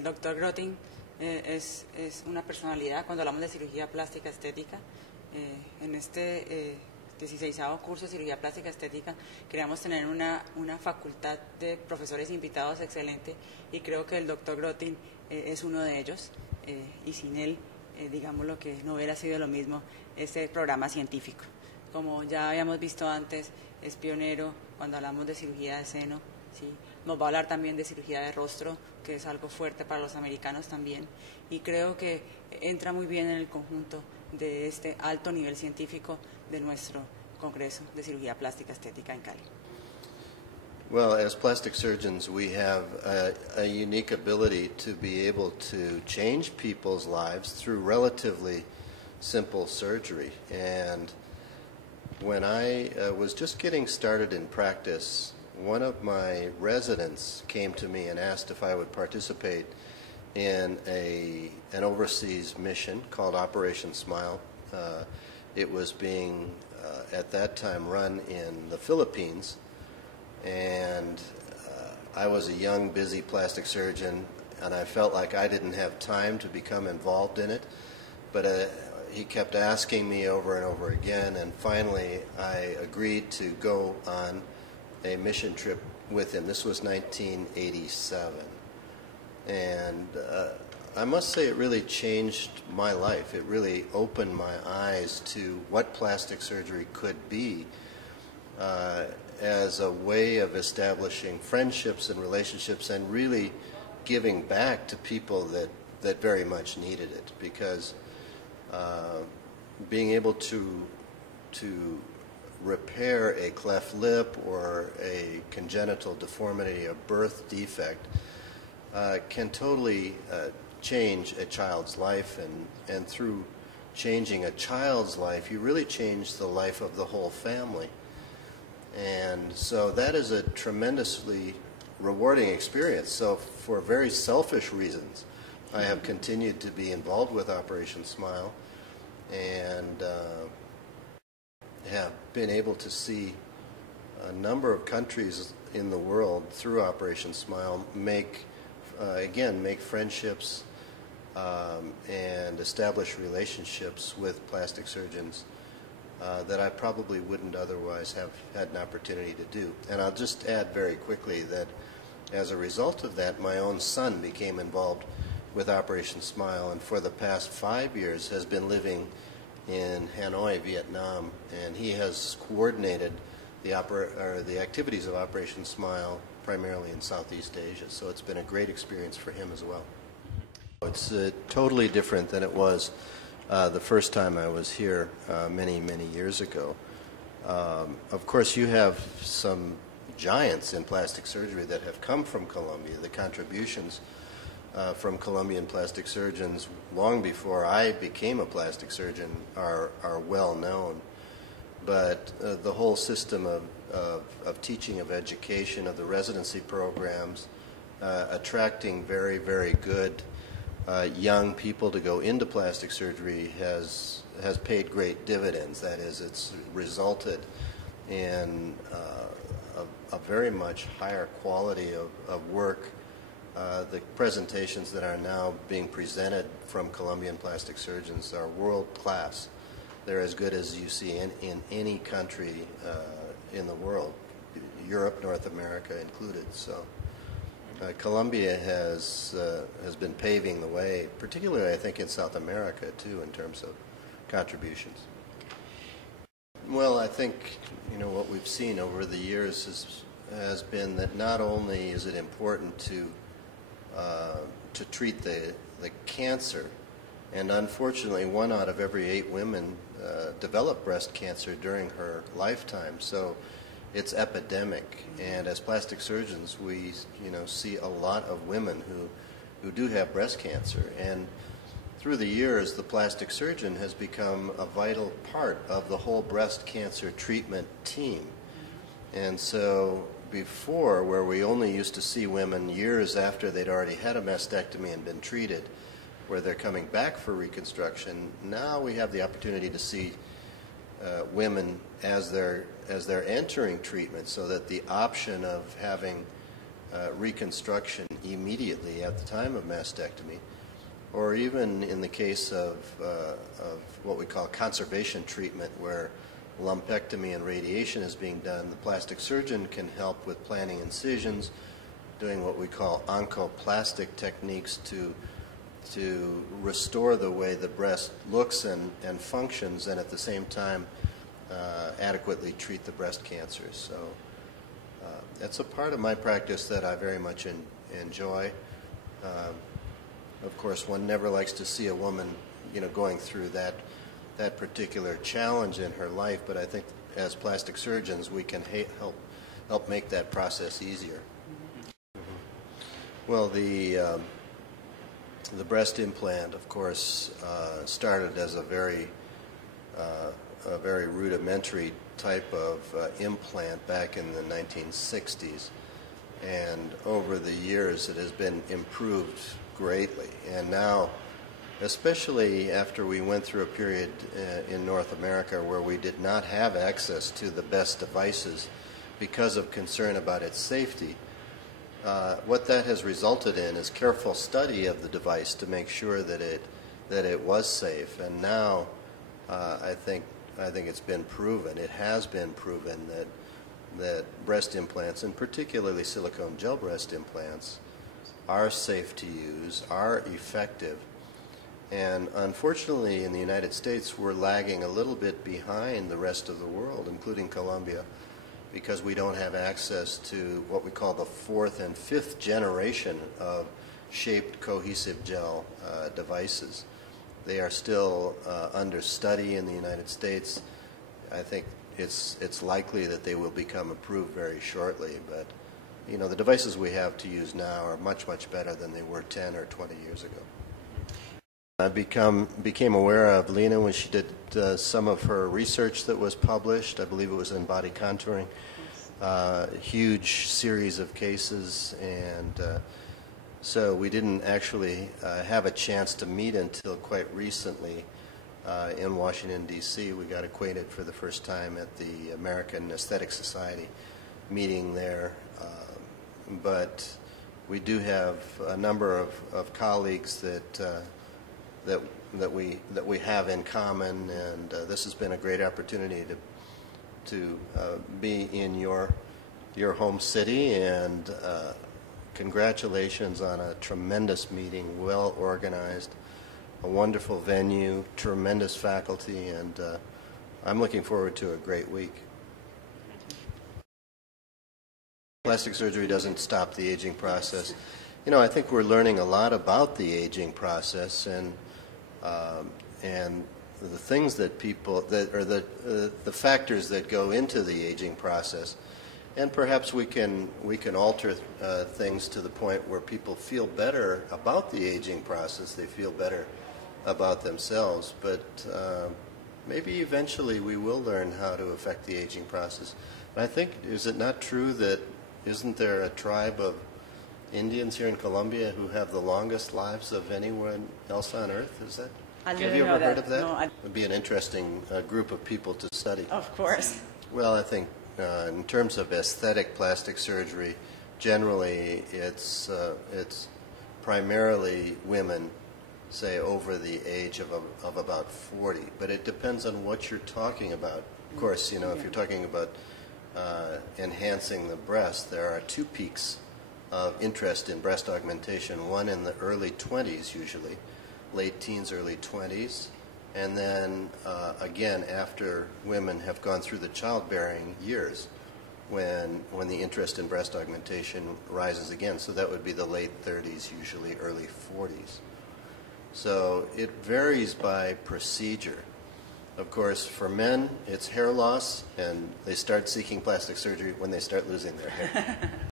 el doctor Grotting es una personalidad cuando hablamos de cirugía plástica estética. En este 16º curso de cirugía plástica estética queríamos tener una facultad de profesores invitados excelente, y creo que el doctor Grotting es uno de ellos, y sin él, digamos, lo que no hubiera sido lo mismo este programa científico. Como ya habíamos visto antes, es pionero cuando hablamos de cirugía de seno, ¿sí? Nos va a hablar también de cirugía de rostro, que es algo fuerte para los americanos también, y creo que entra muy bien en el conjunto de este alto nivel científico de nuestro Congreso de Cirugía Plástica Estética en Cali. Well, as plastic surgeons, we have a unique ability to be able to change people's lives through relatively simple surgery. And when I was just getting started in practice, one of my residents came to me and asked if I would participate in an overseas mission called Operation Smile. It was being, at that time, run in the Philippines, and I was a young, busy plastic surgeon, and I felt like I didn't have time to become involved in it, but he kept asking me over and over again, and finally I agreed to go on a mission trip with him. This was 1987, and I must say it really changed my life. It really opened my eyes to what plastic surgery could be as a way of establishing friendships and relationships and really giving back to people that very much needed it, because being able to repair a cleft lip or a congenital deformity, a birth defect, can totally change a child's life, and through changing a child's life, you really change the life of the whole family. And so that is a tremendously rewarding experience. So for very selfish reasons, I have continued to be involved with Operation Smile, and have been able to see a number of countries in the world through Operation Smile make friendships and establish relationships with plastic surgeons that I probably wouldn't otherwise have had an opportunity to do. And I'll just add very quickly that as a result of that, my own son became involved with Operation Smile, and for the past 5 years has been living in Hanoi, Vietnam, and he has coordinated the activities of Operation Smile primarily in Southeast Asia. So it's been a great experience for him as well. It's totally different than it was the first time I was here many years ago. Of course, you have some giants in plastic surgery that have come from Colombia. The contributions from Colombian plastic surgeons long before I became a plastic surgeon are well known. But the whole system of teaching, of education, of the residency programs, attracting very good young people to go into plastic surgery has paid great dividends. That is, it's resulted in a very much higher quality of work. The presentations that are now being presented from Colombian plastic surgeons are world class. They're as good as you see in any country in the world, Europe, North America included. So Colombia has been paving the way, particularly I think in South America too, in terms of contributions. Well, I think what we've seen over the years has been that not only is it important to treat the cancer, and unfortunately 1 out of every 8 women develop breast cancer during her lifetime, so it's epidemic. And as plastic surgeons, we see a lot of women who do have breast cancer, and through the years the plastic surgeon has become a vital part of the whole breast cancer treatment team. And so before, where we only used to see women years after they'd already had a mastectomy and been treated, where they're coming back for reconstruction, now we have the opportunity to see women as they're entering treatment, so that the option of having reconstruction immediately at the time of mastectomy, or even in the case of what we call conservation treatment, where lumpectomy and radiation is being done, the plastic surgeon can help with planning incisions, doing what we call oncoplastic techniques to restore the way the breast looks and functions, and at the same time adequately treat the breast cancers. So that's a part of my practice that I very much enjoy. Of course, one never likes to see a woman, going through that particular challenge in her life, but I think as plastic surgeons we can help make that process easier. Well, the breast implant, of course, started as a very rudimentary type of implant back in the 1960s, and over the years it has been improved greatly. And now, especially after we went through a period in North America where we did not have access to the best devices because of concern about its safety, what that has resulted in is careful study of the device to make sure that it was safe. And now I think it's been proven, it has been proven that breast implants, and particularly silicone gel breast implants, are safe to use, are effective. And unfortunately in the United States we're lagging a little bit behind the rest of the world, including Colombia, because we don't have access to what we call the fourth and fifth generation of shaped cohesive gel devices. They are still under study in the United States. I think it's likely that they will become approved very shortly, but the devices we have to use now are much, much better than they were 10 or 20 years ago. I became aware of Lina when she did some of her research that was published. I believe it was in Body Contouring. Huge series of cases, and so we didn't actually have a chance to meet until quite recently in Washington, D.C. We got acquainted for the first time at the American Aesthetic Society meeting there. But we do have a number of colleagues that we have in common, and this has been a great opportunity to be in your home city, and congratulations on a tremendous meeting, well organized, a wonderful venue, tremendous faculty, and I'm looking forward to a great week. Plastic surgery doesn't stop the aging process. I think we're learning a lot about the aging process, and the things that the factors that go into the aging process, and perhaps we can alter things to the point where people feel better about the aging process. They feel better about themselves, but maybe eventually we will learn how to affect the aging process. And I think, is it not true that isn't there a tribe of Indians here in Colombia who have the longest lives of anyone else on Earth? Is that? Have you ever heard of that? No, it would be an interesting group of people to study. Of course. Well, I think in terms of aesthetic plastic surgery, generally it's primarily women, say over the age of about 40. But it depends on what you're talking about. Of course, if you're talking about enhancing the breast, there are two peaks of interest in breast augmentation. One in the early 20s usually, late teens, early 20s, and then again after women have gone through the childbearing years, when the interest in breast augmentation rises again. So that would be the late 30s, usually early 40s. So it varies by procedure. Of course, for men, it's hair loss, and they start seeking plastic surgery when they start losing their hair.